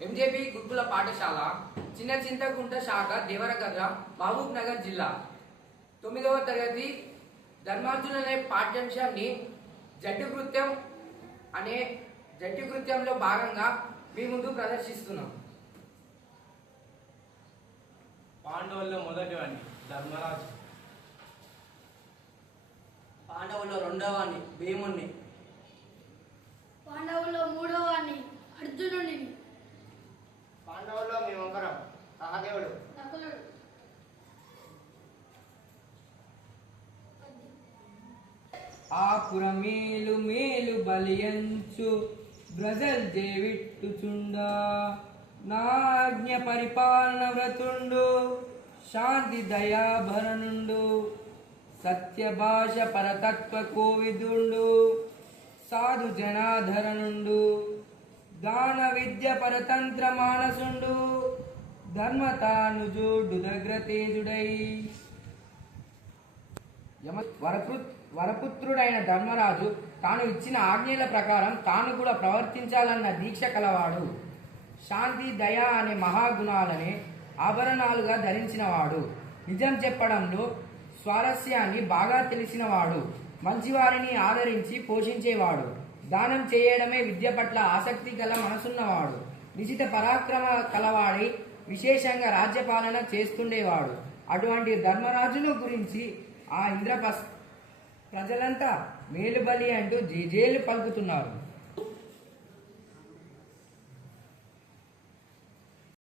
MJP గురుకుల పాఠశాల చిన్న చింతకుంట శాఖ దేవరకద్ర మహబూబ్ నగర్ జిల్లా. తొమ్మిదవ తరగతి ధర్మార్జున అనే పాఠ్యాంశాన్ని జట్టు కృత్యం అనే జట్టు కృత్యంలో భాగంగా మీ ముందు ప్రదర్శిస్తున్నాం. పాండవుల్లో మొదటివాణ్ణి ధర్మరాజు. పాండవుల్లో రెండవాన్ని భీముణ్ణి పాండవుల్లో మూడవాన్ని అర్జునుడిని పాండవుల్లో మేమొకరం సహదేవుడు ఆపుర మేలు మేలు బలియంచు బ్రజల్ దేవిట్టుచుండా. నాజ్ఞ పరిపాలన వ్రతుండు శాంతి దయాభరణుండు సత్య భాష పరతత్వ కోవిదుండు సాధు జనాధరణుండు గాన విద్య పరతంత్ర మానసుండు ధర్మతానుజుడు దగ్రతేజుడై యమ వరపు వరపుత్రుడైన ధర్మరాజు తాను ఇచ్చిన ఆజ్ఞల ప్రకారం తాను కూడా ప్రవర్తించాలన్న దీక్ష కలవాడు. శాంతి దయ అనే మహాగుణాలనే ఆభరణాలుగా ధరించినవాడు. నిజం చెప్పడంలో స్వారస్యాన్ని బాగా తెలిసినవాడు. మంచివారిని ఆదరించి పోషించేవాడు. దానం చేయడమే విద్య పట్ల ఆసక్తి గల మనసున్నవాడు. నిశిత పరాక్రమ కలవాడై విశేషంగా రాజ్యపాలన చేస్తుండేవాడు. అటువంటి ధర్మరాజును గురించి ఆ ఇంద్రపస్ ప్రజలంతా మేలుబలి అంటూ జేజేలు పలుకుతున్నారు.